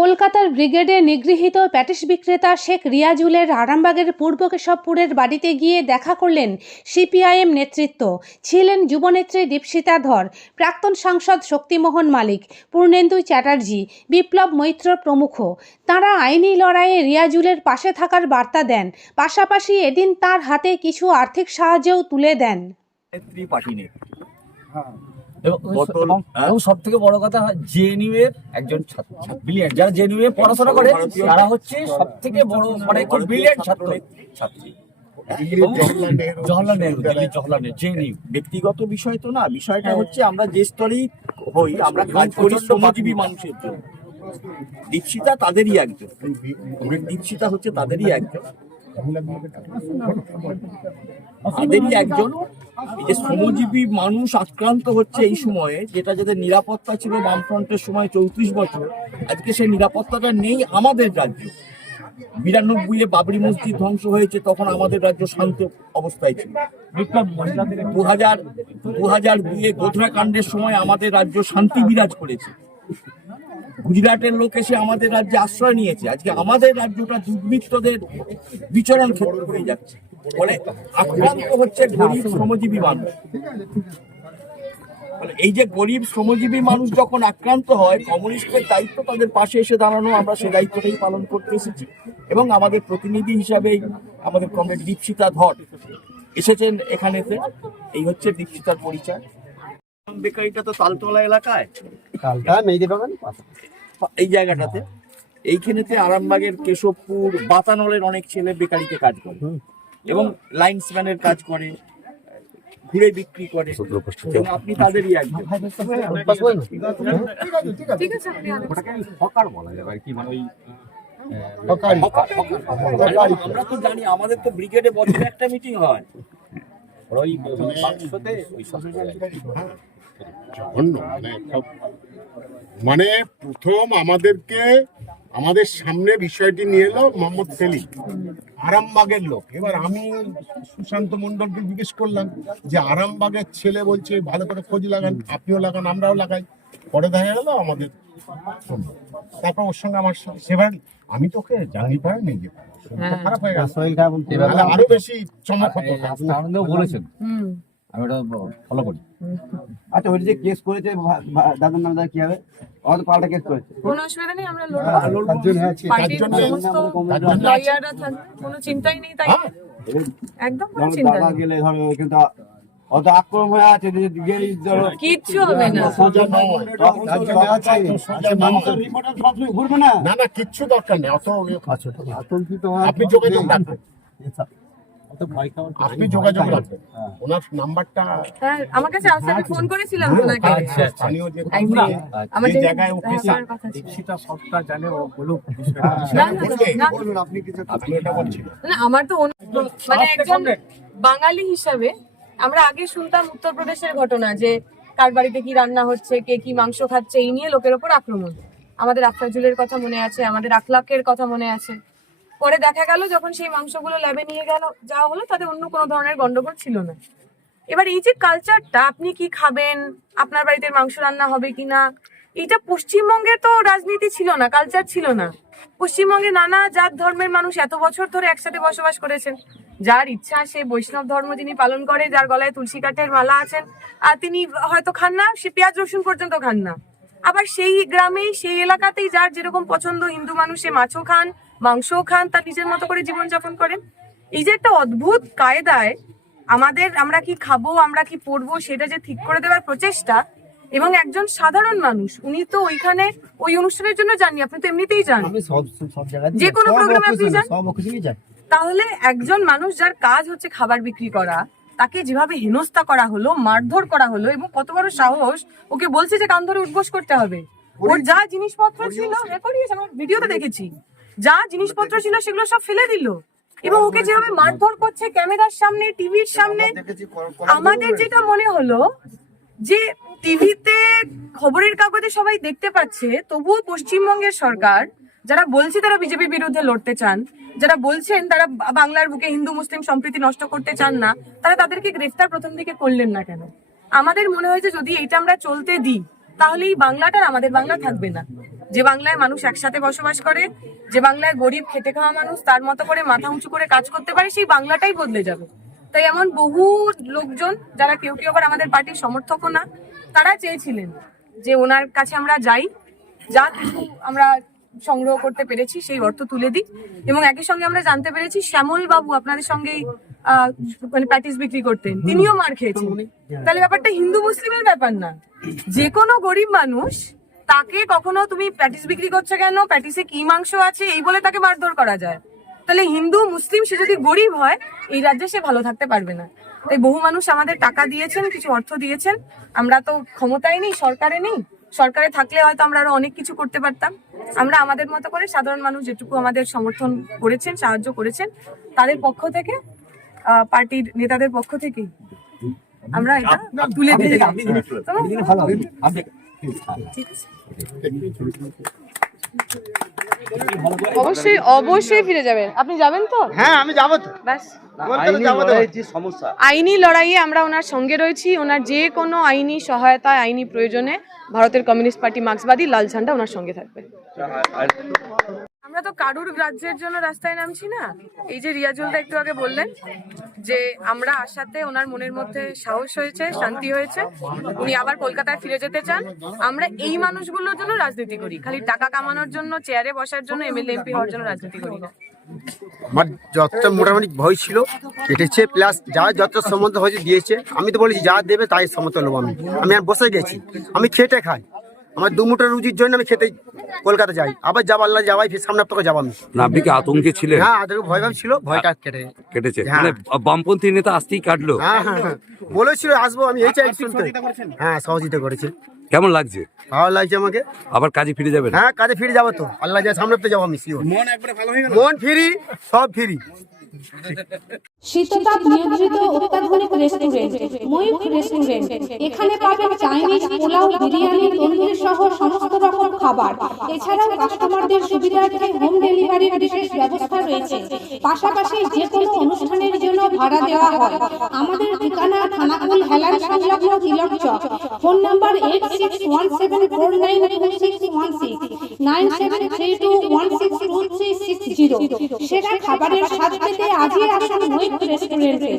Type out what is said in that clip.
কলকাতার ব্রিগেডে নিগৃহীত প্যাটিস বিক্রেতা শেখ রিয়াজুলের আরামবাগের পূর্ব কেশবপুরের বাড়িতে গিয়ে দেখা করলেন সিপিআইএম নেতৃত্ব। ছিলেন যুবনেত্রী দীপশিতা ধর, প্রাক্তন সাংসদ শক্তিমোহন মালিক, পূর্ণেন্দু চ্যাটার্জি, বিপ্লব মৈত্র প্রমুখ। তাঁরা আইনি লড়াইয়ে রিয়াজুলের পাশে থাকার বার্তা দেন, পাশাপাশি এদিন তার হাতে কিছু আর্থিক সাহায্যও তুলে দেন। এবং সব থেকে বড় কথা, জেএনইউ এর একজন ব্রিলিয়ান্ট, যারা জেএনইউ এ পড়াশোনা করে তারা হচ্ছে সব থেকে বড়, মানে খুব ব্রিলিয়ান্ট ছাত্রী। জওহরলাল নেহরু, জেএনইউ ব্যক্তিগত বিষয় তো না, বিষয়টা হচ্ছে আমরা যে স্তরেই হই, আমরা কাজ করি শ্রমজীবী মানুষের জন্য। দীপশিতা তাদেরই একজন, দীপশিতা হচ্ছে তাদেরই একজন। এই যে শ্রমজীবী মানুষ আক্রান্ত হচ্ছে এই সময়ে, যেটা যাদের নিরাপত্তা ছিল বামফ্রন্টের সময় 34 বছর, আজকে সেই নিরাপত্তাটা নেই আমাদের রাজ্য। 92-এ বাবরি মসজিদ ধ্বংস হয়েছে, তখন আমাদের রাজ্য শান্ত অবস্থায় ছিল। 2002-এ গোধরা কাণ্ডের সময় আমাদের রাজ্য শান্তি বিরাজ করেছে। গুজরাটের লোক এসে আমাদের রাজ্যে আশ্রয় নিয়েছে। আজকে আমাদের রাজ্যটা দুর্বৃত্তদের বিচরণ ক্ষেত্র হয়ে যাচ্ছে, ফলে আক্রান্ত হচ্ছে গরিব শ্রমজীবী মানুষ। এই যে গরিব শ্রমজীবী মানুষ যখন আক্রান্ত হয়, কমিউনিস্টের দায়িত্ব তাদের পাশে এসে দাঁড়ানো। আমরা সেই দায়িত্বটাই পালন করতে এসেছি এবং আমাদের প্রতিনিধি হিসাবে আমাদের কমরেড দীপশিতা ধর এসেছেন এখানেতে। এই হচ্ছে দীপশিতার পরিচয়। বেকারিটা তো তালতলা এলাকায়, এই জায়গাটাতে, এইখানেতে আরামবাগের কেশবপুর বাতানলের অনেক ছেলে বেকারিতে কাজ করে এবং লাইনসম্যানের কাজ করে, ঘুরে বিক্রি করে। আপনি তাদেরই একজন। আমরা তো জানি, আমাদের তো ব্রিগেডে বছরে একটা মিটিং হয়। মানে প্রথম আমাদের সামনে বিষয়টি নিয়ে এলো মোহাম্মদ সেলিম, আরামবাগের লোক। এবার আমি সুশান্ত মন্ডলকে জিজ্ঞেস করলাম যে আরামবাগের ছেলে বলছে ভালো করে খোঁজ লাগান, আপনিও লাগান, আমরাও লাগাই। পরে দেখা গেল আমাদের, তারপর ওর সঙ্গে আমার সেবার আমি তোকে জানি পারে নিয়ে যেতাম, খারাপ হয়ে গেছে, আরো বেশি চমক হতো। বলেছেন, আমি ওটা ফলো করি। আচ্ছা, ওই যে কেস করেছে দাদার নাম কি হবে, অত পাল্টা কেস করেছে, কোনো অসুবিধা নেই, আমরা লয়াররা থাকবে, কোনো চিন্তাই নেই। তাই একদম কোনো চিন্তা নেই। গেলে ধরো কিন্তু অত আক্রমণ হয়ে আছে, কিচ্ছু হবে না, ঘুরবে না, না না, কিচ্ছু দরকার নেই। অত আতঙ্কিত আপনি যোগাযোগ রাখবেন, আপনি যোগাযোগ রাখবেন। ওনার নাম্বারটা আমার কাছে আছে, আমি ফোন করেছিলাম ওনাকে। স্থানীয় যে আমাদের জায়গায় সেটা সবটা জানে, ও বলুক। আপনি এটা বলছেন না, আমার তো মানে একজন বাঙালি হিসাবে আমরা আগে শুনতাম উত্তরপ্রদেশের ঘটনা, যে কার বাড়িতে কি রান্না হচ্ছে, কে কি মাংস খাচ্ছে, এই নিয়ে লোকের ওপর আক্রমণ। আমাদের আফরাজুলের কথা মনে আছে, আমাদের আখলাকের কথা মনে আছে। পরে দেখা গেল যখন সেই মাংসগুলো ল্যাবে নিয়ে যাওয়া হলো, তাতে অন্য কোনো ধরনের গন্ডগোল ছিল না। এবার এই যে কালচারটা, আপনি কি খাবেন, আপনার বাড়িতে মাংস রান্না হবে কিনা, এটা পশ্চিমবঙ্গের তো রাজনীতি ছিল না, কালচার ছিল না। পশ্চিমবঙ্গে নানা জাত ধর্মের মানুষ এত বছর ধরে একসাথে বসবাস করেছেন। যার ইচ্ছা সে বৈষ্ণব ধর্ম যিনি পালন করে, যার গলায় তুলসী কাঠের মালা আছেন, আর তিনি হয়তো খান না, সে পেঁয়াজ রসুন পর্যন্ত খান না। আবার সেই গ্রামেই, সেই এলাকাতেই যার যেরকম পছন্দ, হিন্দু মানুষ সে মাছও খান, মাংসও খান, তার নিজের মতো করে জীবনযাপন করেন। এই যে একটা অদ্ভুত কায়দায় আমরা কি খাবো, আমরা কি পড়বো, সেটা যে ঠিক করে দেওয়ার প্রচেষ্টা, এবং একজন সাধারণ মানুষ, উনি তো ওইখানে ওই অনুষ্ঠানের জন্য যাননি, আপনি তো এমনিতেই যান, যে কোনো প্রোগ্রামে আপনি যান। তাহলে একজন মানুষ যার কাজ হচ্ছে খাবার বিক্রি করা, তাকে যেভাবে হেনস্থা করা হলো, মারধর করা হলো, এবং কত বড় সাহস, ওকে বলছে যে কান ধরে উঠবোস করতে হবে। ওর যা জিনিসপত্র ছিল, ভিডিওতে দেখেছি, যা জিনিসপত্র ছিল সেগুলো সব ফেলে দিল, এবং ওকে যেভাবে মারধর করছে ক্যামেরার সামনে, টিভির সামনে। আমাদের যেটা মনে হলো যে টিভিতে, খবরের কাগজে সবাই দেখতে পাচ্ছে, তবুও পশ্চিমবঙ্গের সরকার, যারা বলছে তারা বিজেপির বিরুদ্ধে লড়তে চান, যারা বলছেন তারা বাংলার বুকে হিন্দু মুসলিম সম্প্রীতি নষ্ট করতে চান না, তারা তাদেরকে গ্রেফতার প্রথম দিকে করলেন না কেন? আমাদের মনে হয় যে যদি এটা আমরা চলতে দিই, তাহলে এই বাংলাটার আমাদের বাংলা থাকবে না। যে বাংলায় মানুষ একসাথে বসবাস করে, যে বাংলায় গরিব খেটে খাওয়া মানুষ তার মতো করে মাথা উঁচু করে কাজ করতে পারে, সেই বাংলাটাই বদলে যাবে। তাই এমন বহু লোকজন, যারা কেউ কেউ আবার আমাদের পার্টির সমর্থকও না, তারা চেয়েছিলেন যে ওনার কাছে আমরা যাই, যা কিছু আমরা সংগ্রহ করতে পেরেছি সেই অর্থ তুলে দিই। এবং একই সঙ্গে আমরা জানতে পেরেছি শ্যামল বাবু আপনাদের সঙ্গেই মানে প্যাটিস বিক্রি করতেন, তিনিও মার খেয়েছেন। তাহলে ব্যাপারটা হিন্দু মুসলিমের ব্যাপার না, যে কোনো গরিব মানুষ তাকে কখনো তুমি প্যাটিস বিক্রি করছো কেন, প্যাটিসে কি মাংস আছে এই বলে তাকে মারধর করা যায়? তাহলে হিন্দু মুসলিম সে যদি গরিব হয় এই রাজ্যে সে ভালো থাকতে পারবে না। তাই বহু মানুষ আমাদের টাকা দিয়েছেন, কিছু অর্থ দিয়েছেন। আমরা তো ক্ষমতায় নেই, সরকারে নেই, সরকারে থাকলে হয়তো আমরা আরো অনেক কিছু করতে পারতাম। আমরা আমাদের মতো করে সাধারণ মানুষ যেটুকু আমাদের সমর্থন করেছেন, সাহায্য করেছেন, তাদের পক্ষ থেকে, পার্টির নেতাদের পক্ষ থেকেই আমরা এটা তুলে দিতে চাই। ভালো হবে আপনি ঠিক আছে, অবশ্যই অবশ্যই ফিরে যাবেন। আপনি যাবেন তো? হ্যাঁ আমি যাবো তো, ব্যাস, যে সমস্যা আইনি লড়াইয়ে আমরা ওনার সঙ্গে রয়েছি। ওনার যে কোনো আইনি সহায়তায়, আইনি প্রয়োজনে ভারতের কমিউনিস্ট পার্টি মার্ক্সবাদী লাল ঝান্ডা ওনার সঙ্গে থাকবে। আমরা তো কারুর রাজ্যের জন্য রাস্তায় নামছি না। এই যে রিয়াজুলদা একটু আগে বললেন যে আমরা আসাতে ওনার মনের মধ্যে সাহস হয়েছে, শান্তি হয়েছে, উনি আবার কলকাতায় ফিরে যেতে চান। আমরা এই মানুষগুলোর জন্য রাজনীতি করি, খালি টাকা কামানোর জন্য, চেয়ারে বসার জন্য, এমএলএ এমপি হওয়ার জন্য রাজনীতি করি না। আমার যতটা মোটামুটি ভয় ছিল কেটেছে, প্লাস যা যত সম্মত হয়েছে দিয়েছে। আমি তো বলেছি যা দেবে তাই সম্মত নেবো। আমি আর বসে গেছি, আমি খেটে খাই, আমার 2 মুঠো রুজির জন্য আমি খেতে কলকাতা যাই, আবার যাবো আল্লাহ যাবাই, ফির সামনে থেকে যাবো আমি। না, আপনি কি আতঙ্কে ছিলেন? হ্যাঁ আদের ভয় ভাব ছিল, ভয়টা কেটেছে হ্যাঁ। মানে বামপন্থী নেতা আসতেই কাটলো। হ্যাঁ হ্যাঁ হ্যাঁ বলেছিল আসবো, আমি এই চাই শুনতে। হ্যাঁ সহযোগিতা করেছে, কেমন লাগছে? ভালো লাগছে আমাকে। আবার কাজে ফিরে যাবেন? হ্যাঁ কাজে ফিরে যাবো তো, আল্লাহ যা সামনে তো যাবো আমি শিওর। মন ফ্রি, সব ফ্রি। শীততাপ নিয়ন্ত্রিত অত্যাধুনিক রেস্টুরেন্ট ময়ূখ রেস্টুরেন্ট। এখানে পাবেন চাইনিজ, পোলাও, বিরিয়ানি, তন্দুরি সহ সমস্ত রকম খাবার। এছাড়াও কাস্টমারদের সুবিধার্থে হোম ডেলিভারির বিশেষ ব্যবস্থা রয়েছে। পাশাপাশি যে কোনো অনুষ্ঠানের জন্য ভাড়া দেওয়া হয়। আমাদের ঠিকানা থানাকুল হেলান সংলগ্ন তিলক চক। Phone number 8617492616 9732162360। সেরা খাবারের স্বাদ পেতে আজই আসুন ময়ূখ রেস্টুরেন্টে।